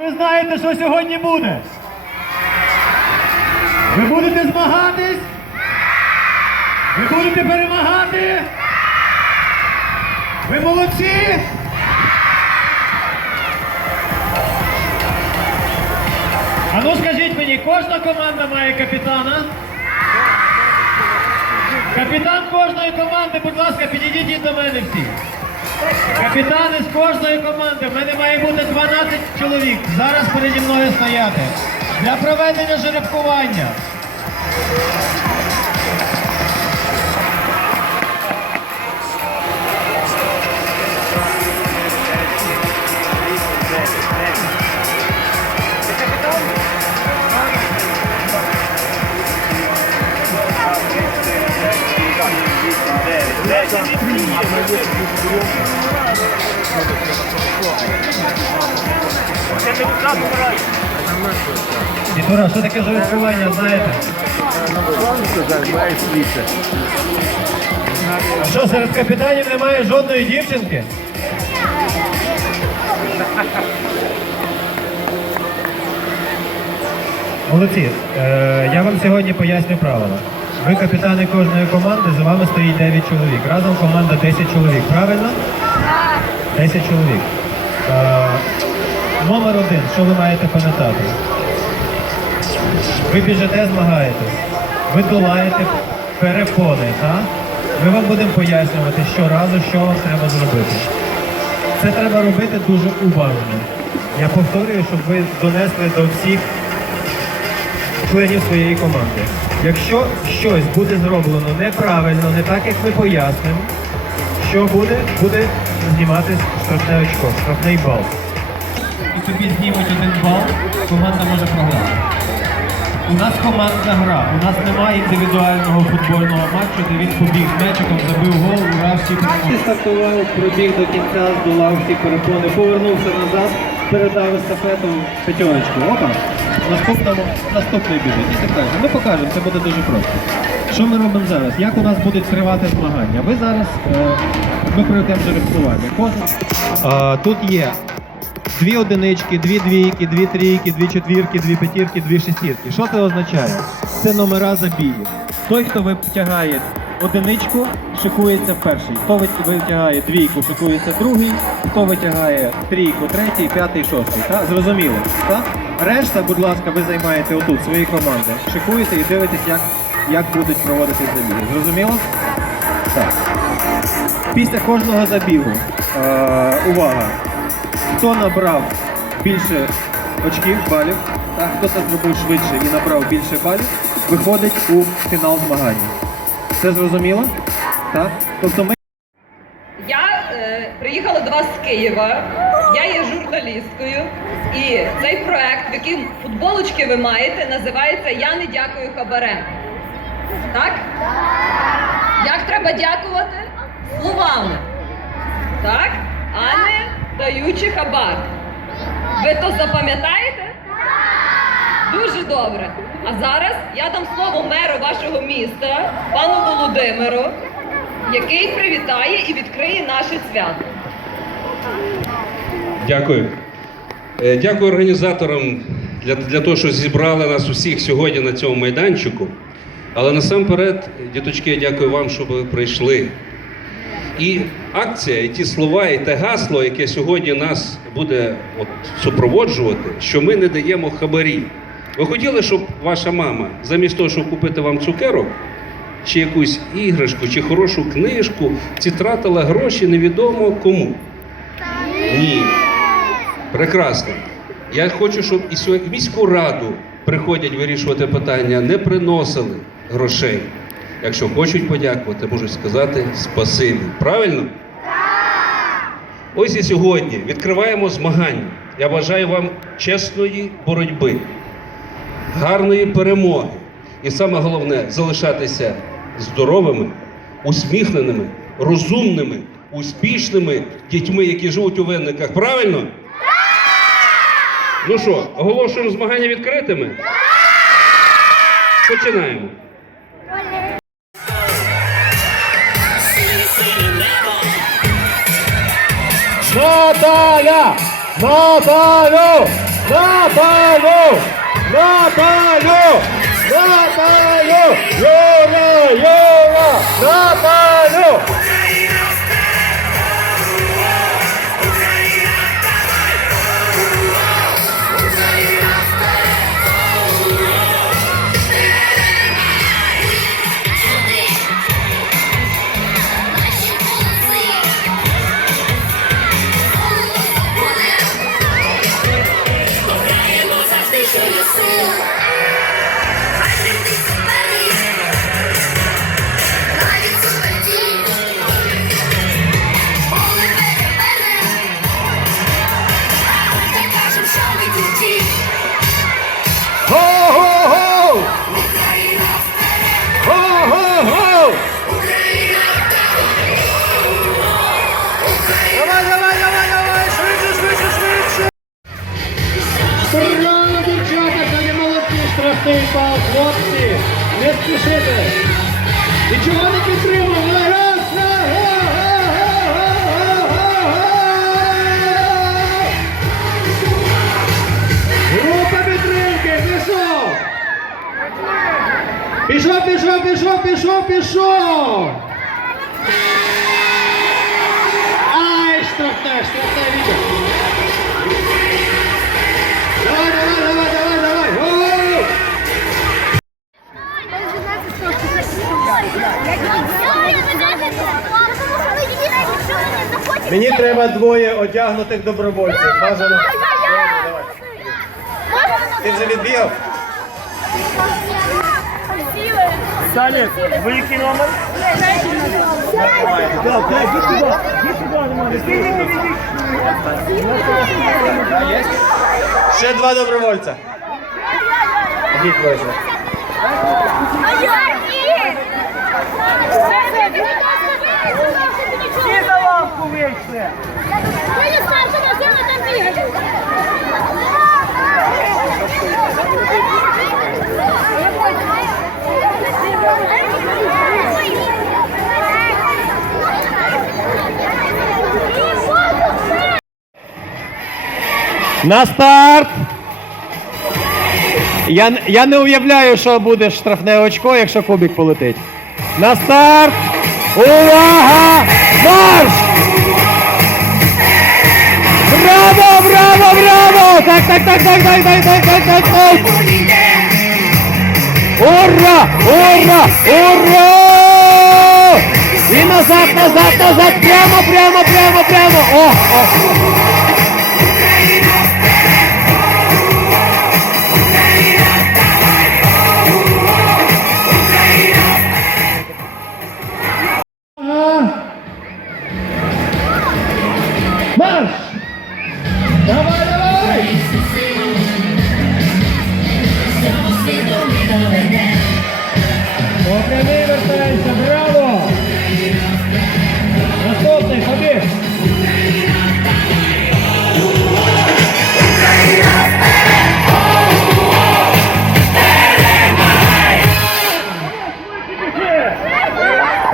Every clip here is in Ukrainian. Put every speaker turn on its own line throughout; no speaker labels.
Ви знаєте, що сьогодні буде? Ви будете змагатись? Ви будете перемагати? Ви молодці? А ну скажіть мені, кожна команда має капітана? Капітан кожної команди, будь ласка, підійдіть до мене всі. Капітани з кожної команди. В мене має бути 12 чоловік. Зараз переді мною стояти. Для проведення жеребкування. Дітура, що таке за жеребкування, знаєте? А що, серед капітанів немає жодної дівчинки? Молодці, е, я вам сьогодні поясню правила. Ви капітани кожної команди, за вами стоїть 9 чоловік. Разом команда 10 чоловік, правильно? 10 чоловік. Е, номер один, що ви маєте пам'ятати? Ви біжите, змагаєтесь, ви долаєте перепони, так? Ми вам будемо пояснювати щоразу, що вам треба зробити. Це треба робити дуже уважно. Я повторюю, щоб ви донесли до всіх членів своєї команди. Якщо щось буде зроблено неправильно, не так, як ми пояснимо, що буде? Буде зніматись штрафне очко, штрафний бал. І тобі знімуть один бал, команда може програти. У нас командна гра, у нас немає індивідуального футбольного матчу, де він побіг з м'ячиком, забив гол, урав всі перемоги. Стартував, пробіг до кінця, здолав всі перепони, повернувся назад, передав естафету п'ятерочку. Опа! Наступному, наступний біжить. І так далі. Ми покажемо, це буде дуже просто. Що ми робимо зараз? Як у нас будуть тривати змагання? Ви зараз, е, ми пройдемо жеребкування. Кожен... Тут є Дві одинички, дві двійки, дві трійки, дві четвірки, дві п'ятірки, дві шестірки. Що це означає? Це номера забігів. Той, хто витягає одиничку, шикується перший. Хто витягає двійку, шикується другий. Хто витягає трійку, третій, п'ятий, шостий. Так? Зрозуміло. Так? Решта, будь ласка, ви займаєте отут свої команди. Шикуєте і дивитесь, як, як будуть проводити забіги. Зрозуміло? Так. Після кожного забігу. Е, увага! Хто набрав більше очків, балів, так, хто це зробив швидше і набрав більше балів, виходить у фінал змагання. Це зрозуміло? Так? Тобто ми
Я е, приїхала до вас з Києва. Я є журналісткою, і цей проект, в яким футболочки ви маєте, називається Я не дякую хабарем. Так? Як треба дякувати? Словами. Так? А не даючи хабар. Ви то запам'ятаєте? Дуже добре. А зараз я дам слово меру вашого міста, пану Володимиру, який привітає і відкриє наше свято.
Дякую. Е, Дякую організаторам для, для того, що зібрали нас усіх сьогодні на цьому майданчику. Але насамперед, діточки, дякую вам, що ви прийшли. І акція, і ті слова, і те гасло, яке сьогодні нас буде от, супроводжувати, що ми не даємо хабарі. Ви хотіли, щоб ваша мама, замість того, щоб купити вам цукерок, чи якусь іграшку, чи хорошу книжку, ці тратила гроші невідомо кому. Ні. Прекрасно. Я хочу, щоб і міську раду приходять вирішувати питання, не приносили грошей. Якщо хочуть подякувати, можуть сказати спасибі. Правильно? Ось і сьогодні відкриваємо змагання. Я бажаю вам чесної боротьби, гарної перемоги. І саме головне залишатися здоровими, усміхненими, розумними, успішними дітьми, які живуть у винниках. Правильно? Ну що, оголошуємо змагання відкритими? Починаємо.
Наталя! Наталю! На Napalo! Napalo! Lora! Lora! Napalo! Го-го-го! Го-го-го! Давай, давай, давай, давай, швидше, швидше, швидше! Браво, дівчата, це не молодці, бал, хлопці! Не спішите! Пішов, пішов! Ай, штрафне, штрафне відео! Давай, давай, давай, давай, давай! Гоу! Мені треба двоє одягнутих добровольців. Бажано. Ти вже відбігав?
Саня, ви який номер?
Ще два добровольця.
Всі за лавку вийшли.
На старт! Я, я не уявляю, що буде штрафне очко, якщо кубик полетить. На старт! Увага! Марш! Браво, браво, браво! Так, так, так, так, так, так, так, так, так, так! Ура! Ура! Ура! І назад, назад, назад! Прямо, прямо, прямо, прямо! О, о! Попрямий!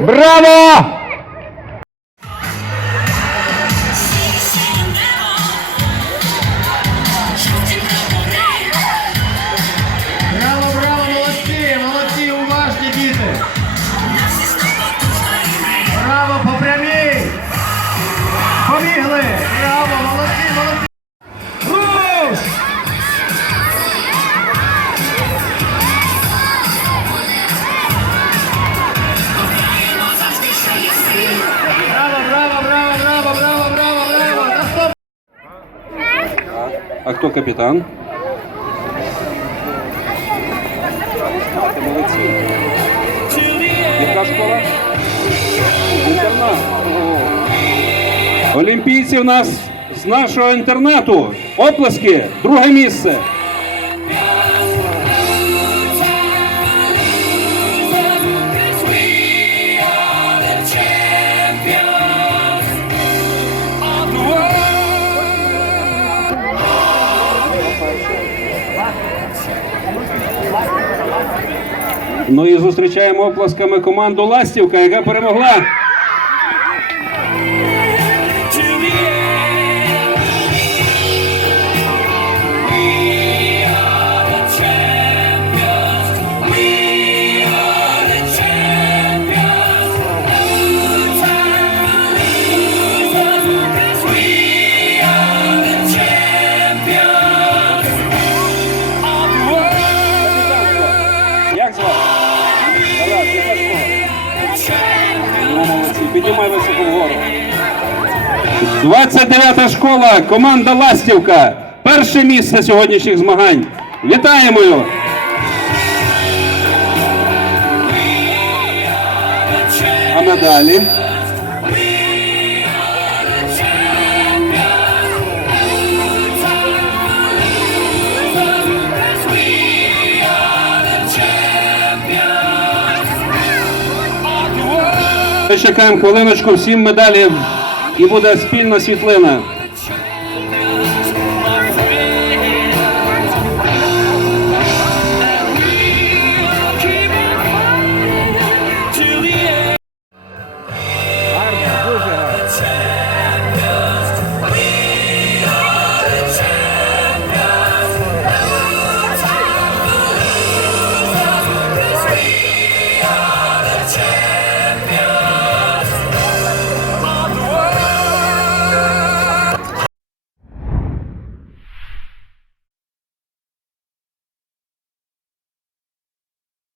Браво!
Хто капітан? Яка школа? Інтернат. Олімпійці в нас з нашого інтернату. Оплески, друге місце. Ну і зустрічаємо оплесками команду Ластівка, яка перемогла. 29 школа, команда Ластівка. Перше місце сьогоднішніх змагань. Вітаємо! А медалі? Ми чекаємо хвилиночку, всім медалі і буде спільна світлина.